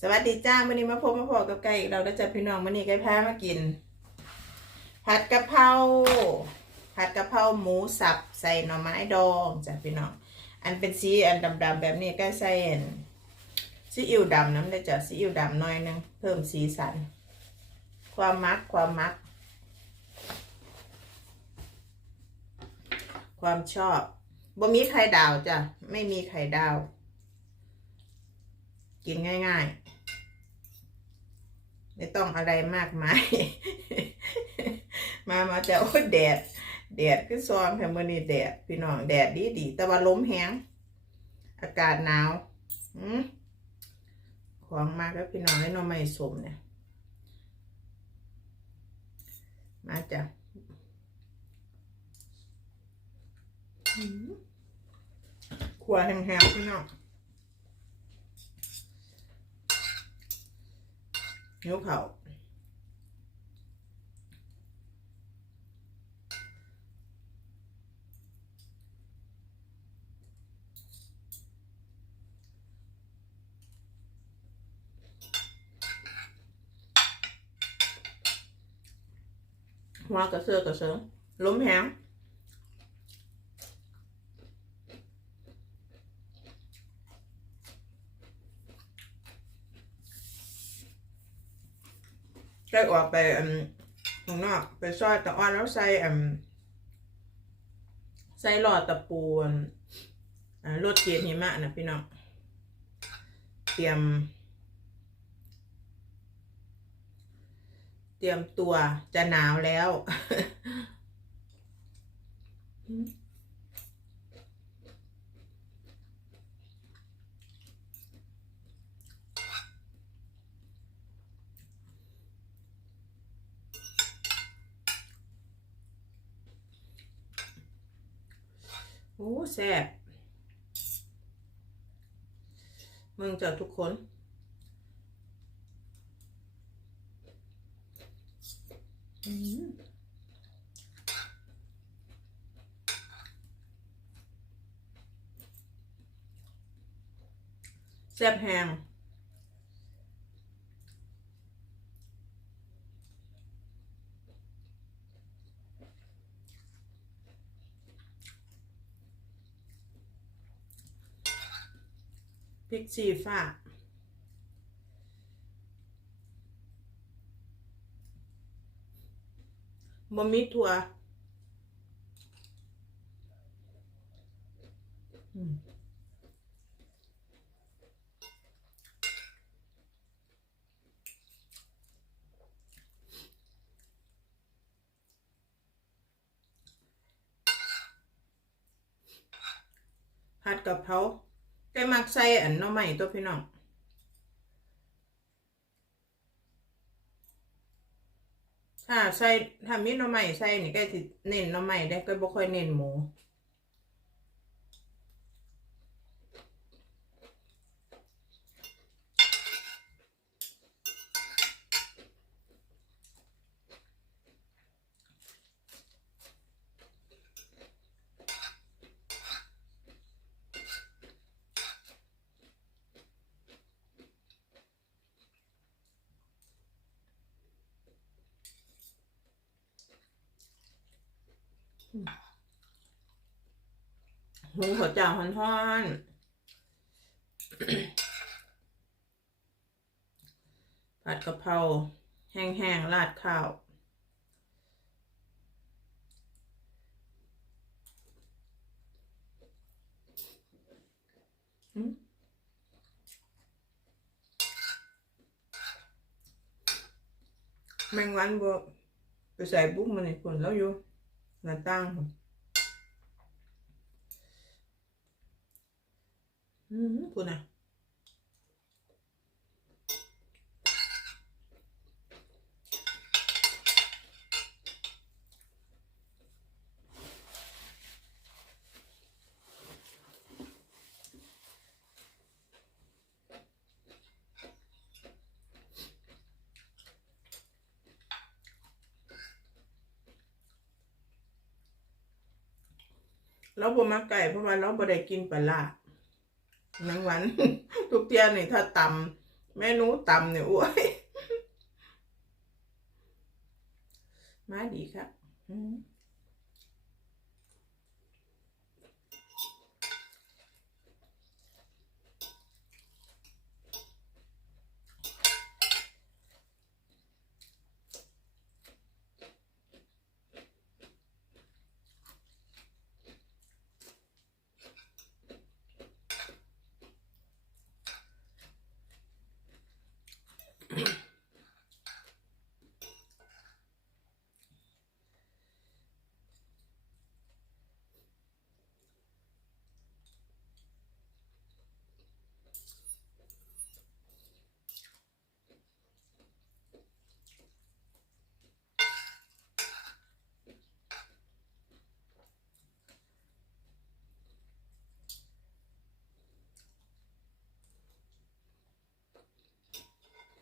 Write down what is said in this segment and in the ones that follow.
สวัสดีจ้าวันนี้มาพบมาพอกับไก่อีกเราได้จัดพี่น้องวันนี้ไก่พามากิน ผัดกะเพราผัดกะเพราหมูสับใส่หน่อไม้ดองจ้ะพี่น้องอันเป็นสีอันดำๆแบบนี้ก็ใส่อันซีอิ๊วดำน้ำได้จ้ะซีอิ๊วดำหน่อยหนึงเพิ่มสีสัน ความมักความมัก ความชอบบ่มีไข่ดาวจ้ะไม่มีไข่ดาวกินง่าย ๆ ไม่ต้องอะไรมากมาย มามาจะโอ้แดด แดดคือซองแค่มื่อนี้แดด พี่น้องแดดดีดีแต่ว่าลมแห้งอากาศหนาวอของมากแล้วพี่น้องให้น้องไม่สมเนี่ย มาจ้ะอืมครัวแห้งๆพี่น้อง หิวเขาวหัวกระเสือกกระเสือล้ออกไปอันข้างนอกไปซอยตะอ้อนแล้วใส่อันใส่หลอดตะปูนอ่ารถเกียร์หิมะนะพี่น้องเตรียม เตรียมตัวจะหนาวแล้ว โอ้แซ่บมึงเจอทุกคน อืมแซ่บแหง พริกชี้ฟ้าบะหมี่ถั่วผัดกะเพรา แต่มักใส่อันน้อไม้ตัวพี่น้องถ้าใส่ถ้ามีน้อใหม่ใส่นี่ก็สิเน้นน้อใหม่ได้ก็บ่ค่อยเน้นหมู หุงข้าวจ้าฮ้อนๆผัดกะเพราแห้งๆ ราดข้าว อืมแมงวันบวไปใส่บุ๊กมันในคนแล้วอยู่ หน้าต่างอืมคุณอะ เราบ่มาไก่เพราะว่าเราบ่ได้กินปลาร้าแมงวัน ทุกเที่ยนี่ถ้าตำเมนูตำเนี่ยอ้วยมาดีครับ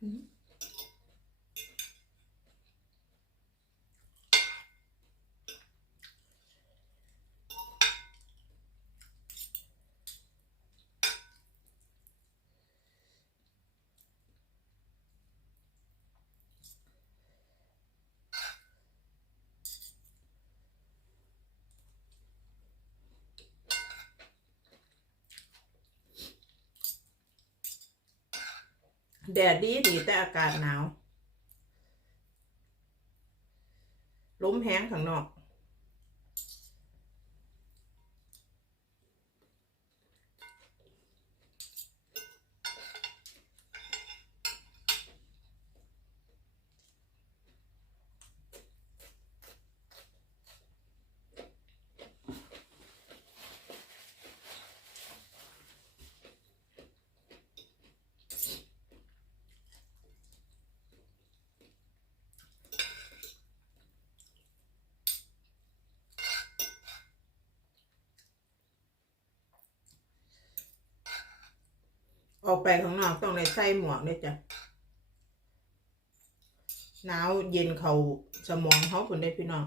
อืม แดดดีดีแต่อากาศหนาวลมแห้งข้างนอก ออกไปข้างนอกต้องได้ใส่หมวกด้วยจ้ะหนาวเย็นเขาสมองเขาคนได้พี่น้อง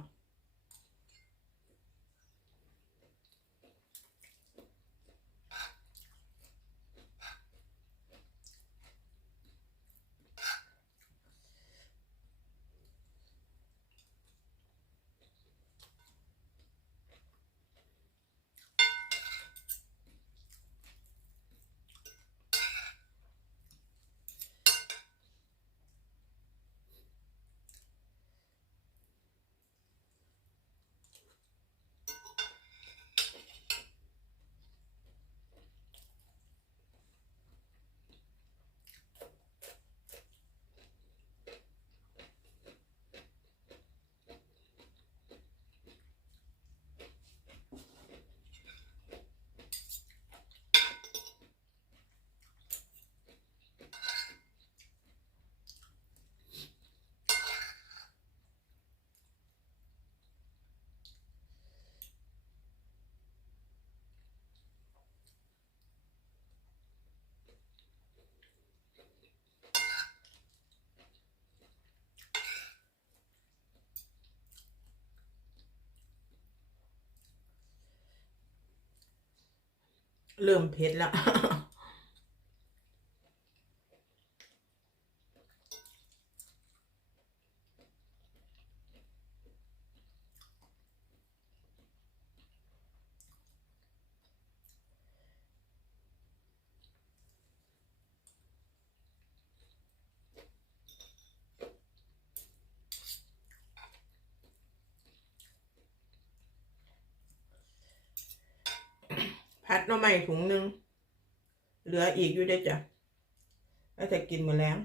เริ่มเผ็ดแล้ว อัดหน่อไม้ถุงหนึ่งเหลืออีกอยู่เด้จ้ะแล้วจะกินหมดแล้ว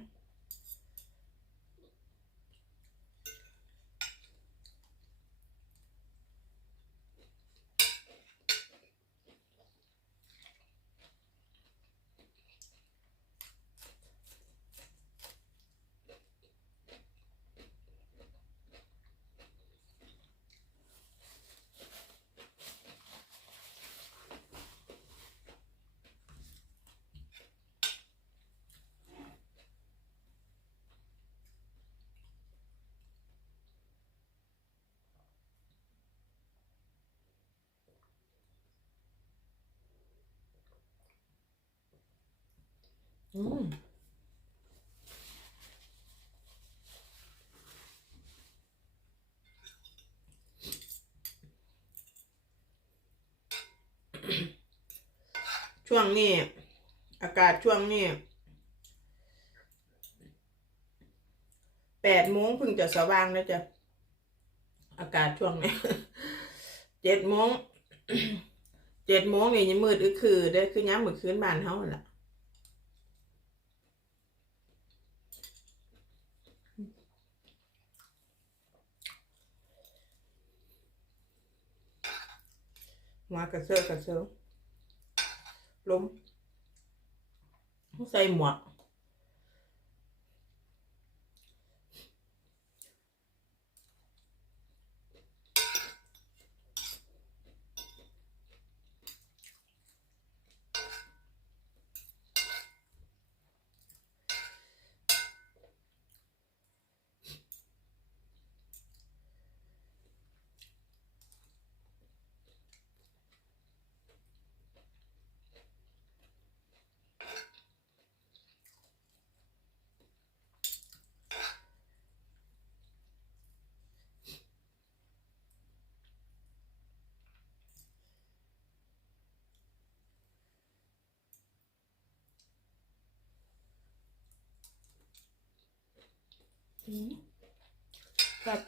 ช่วงนี้ อากาศช่วงนี้แปดโมงเพิ่งจะสว่างนะจ๊ะอากาศช่วงนี้เจ็ดโมงเจ็ดโมงนี่ยังมืดอึคือได้คือย้ำเหมือนคืนบ้านเฮาล่ะ หัวกระเซาะกระเซาะลมใส่หมวก อืมครับ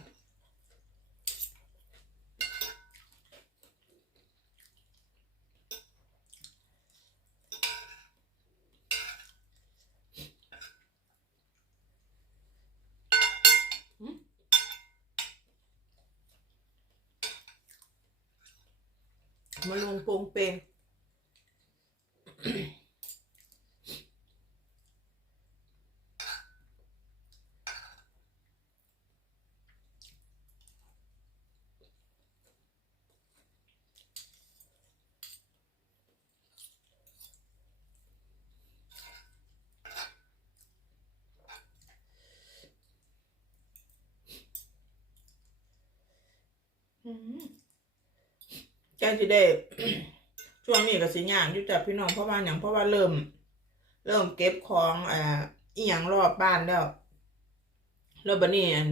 มาลงโปรงเปง อืม แกสิได้ช่วงนี้ก็สิยากอยู่จ้ะพี่น้องเพราะว่าอย่างเพราะว่าเริ่ม เริ่มเก็บของอ่าอีหยังรอบบ้านแล้วแล้วบัดนี้อัน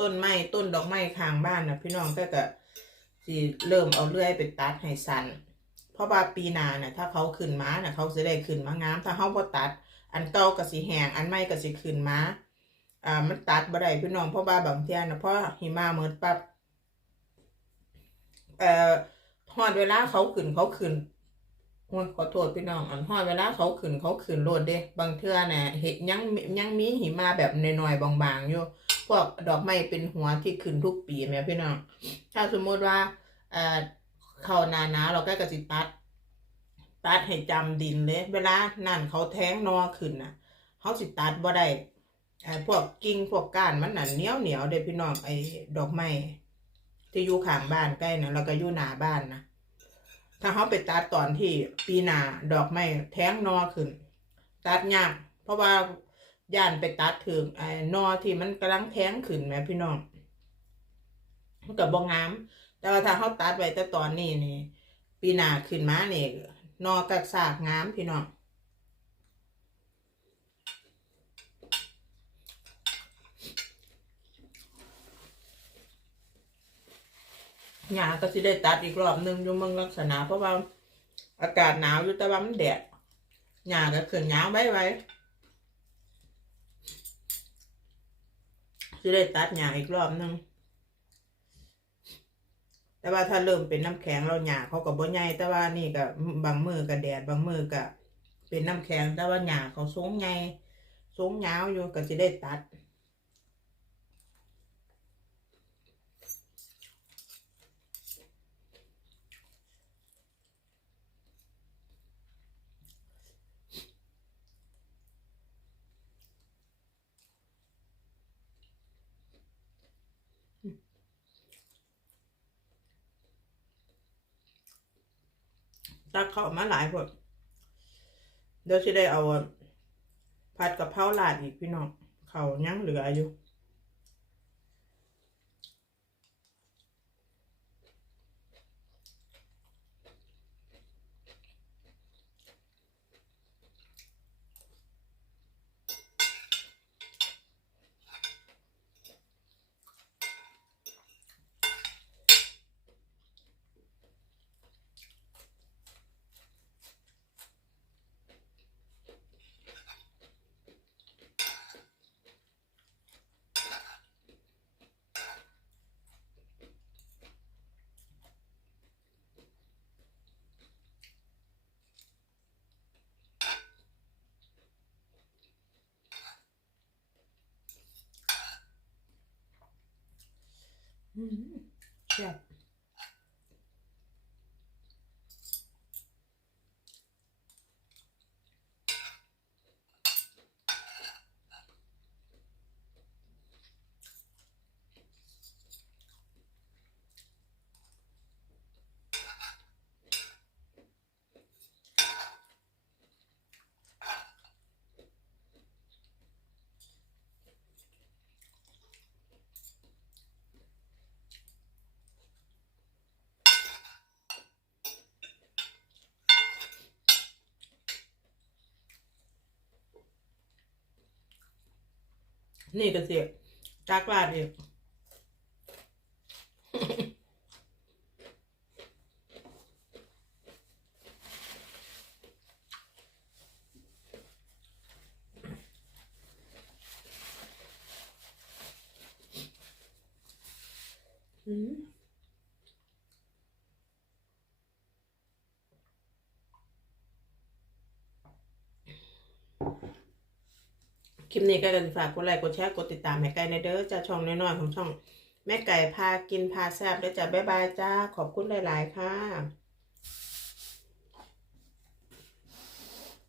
ต้นไม้ต้นดอกไม้ข้างบ้านน่ะพี่น้องก็ก็สิเริ่มเอาเลื่อยไปตัดให้สันเพราะว่าปีหนาน่ะถ้าเขาขึ้นมาน่ะเขาสิได้ขึ้นมางาม ถ้าเฮาบ่ตัด อันเก่าก็สิแห้งอันใหม่ก็สิขึ้นมาอ่ามันตัดบ่ได้พี่น้องเพราะว่าบางเที่ยน่ะเพราะหิมะหมดปั๊บ เอ่อฮอดเวลาเขาขึ้นเขาขึ้นโอ้ยขอโทษพี่น้องอันฮอดเวลาเขาขึ้นเขาขึ้นโลดเด้ บางเทื่อน่ะเห็ดยังยังมีหิมะแบบน้อยๆบางๆอยู่พวกดอกไม้เป็นหัวที่ขึ้นทุกปีแม่พี่น้องถ้าสมมติว่าเอ่อเข้านานาเราก็กระสิตัดตัดให้จำดินเลย เวลานั่นเขาแท้งนอขึ้นน่ะเขาสิตัดบ่ได้ไอ้พวกกิ่งพวกก้านมันน่ะเหนียวเหนียวเด้พี่น้องไอ้ดอกไม้ ที่อยู่ข้างบ้านใกล้นะแล้วก็อยู่หน้าบ้านนะถ้าเขาไปตัดตอนที่ปีหน้าดอกไม้แท้งนอขึ้น ตัดยากเพราะว่าย่านไปตัดถึงไอ้นอที่มันกำลังแท้งขึ้นแม่พี่น้องมันกับบองงาม แต่ว่าถ้าเขาตัดไว้แต่ตอนนี้นี่ ปีหน้าขึ้นมาเนี่ยนอกักสากงามพี่น้อง หญ้าก็สิได้ตัดอีกรอบหนึ่งอยู่เมืองลักษณะ เพราะว่าอากาศหนาวอยู่แต่ว่ามันแดดหญ้าก็ขึ้นหยาไว้ไว้สิได้ตัดหญ้าอีกรอบหนึ่งแต่ว่าถ้าเริ่มเป็นน้ำแข็งเราหยาเขาก็บ่ใหญ่แต่ว่านี่ก็บางมือก็แดดบางมือก็เป็นน้ำแข็งแต่ว่าหยาเขาสูงใหญ่สูงยาวอยู่ก็สิได้ตัด ตักเข้ามาหลายพวกเดี๋ยวจะได้เอาผัดกับเพราลาดอีกพี่น้องเขายังเหลืออยู่ อืม นี่ก็เสียจักลาดอีกอืม คลิปนี้ก็กันฝากกดไลค์กดแชร์กดติดตามแม่ไก่ในเด้อจ้าช่องน้อยๆของช่อง แม่ไก่พากินพาแซบเด้อจ้าบ๊ายบายจ้าขอบคุณหลายๆค่ะ